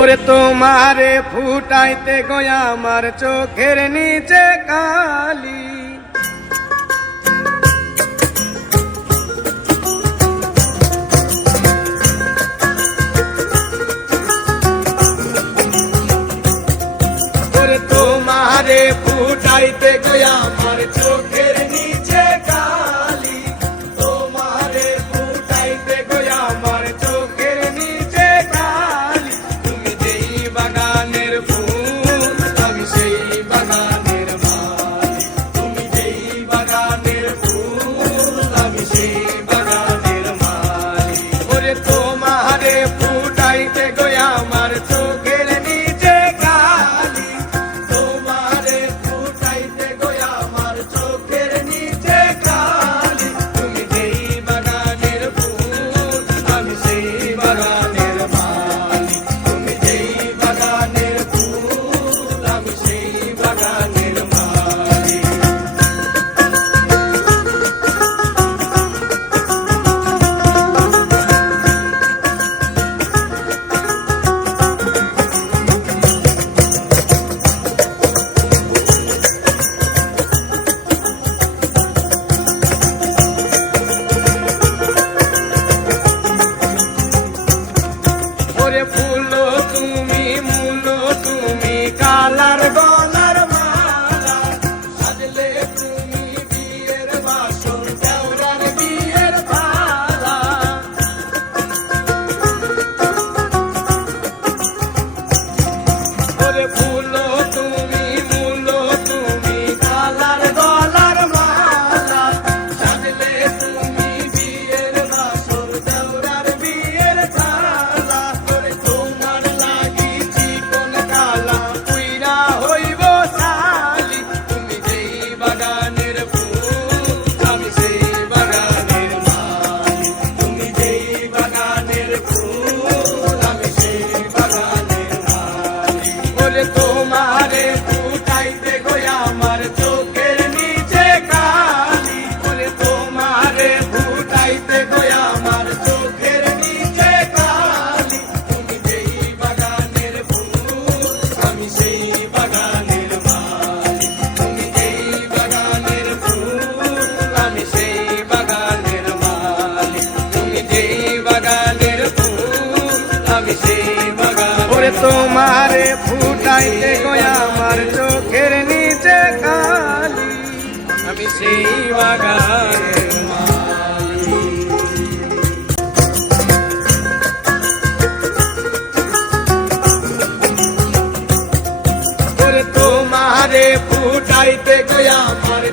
ওরে তোমারে ফুটাইতে গয়া আমার চোখের নিচে কালি, ওরে তোমারে ফুটাইতে গয়া আমার চোখের নিচে কালি, তোমারে ফুটাইতে গয়া আমার চোখের নিচে কালি। তুমি যেই বাগানের ফুল আমি সেই বাগানের মালি, তুমি যেই বাগানের ফুল আমি সেই বাগানের মালি। ওরে তোমারে ফুটাইতে গয়া আমার চোখের নিচে কালি, তোমারে ফুটাইতে গয়া আমার চোখের নিচে কালি। তুমি যেই বাগানের ফুল আমি সেই বাগানের মালি, তুমি যেই বাগানের ফুল আমি সেই বাগানের মালি। ওরে ফুল তুমি মূল তুমি কালার গলার মালা, সাজলে তুমি বিয়ের বাসর দেওরার বিয়ের পালা। ওরে ফুল তুমি মূল তুমি কালার গলার মালা, সাজলে তুমি বিয়ের বাসর দেওরার বিয়ের পালা। ওরে তোমার লাগি চিকন কালা পুইরা হইব শালি, তুমি যেই বাগানের ফুল আমি সেই বাগানের মালি, তুমি যেই বাগানের ফুল আমি সেই বাগানের মালি। ওরে তোমারে ফুটাইতে গয়া আমার চোখের নিচে কালি, ওরে তোমারে ফুটাইতে গয়া আমার চোখের নিচে কালি। তুমি যেই বাগানের ফুল আমি সেই বাগানের মালি, তুমি যেই বাগানের ফুল আমি সেই বাগানের মালি, তুমি যেই বাগানের ফুল আমি সেই বাগান। ওরে তোমারে ফুটাইতে গয়া আমার চোখের নিচে কালি, আমি সেই বাগানের মালি। ওরে তোমারে ফুটাইতে গয়া আমার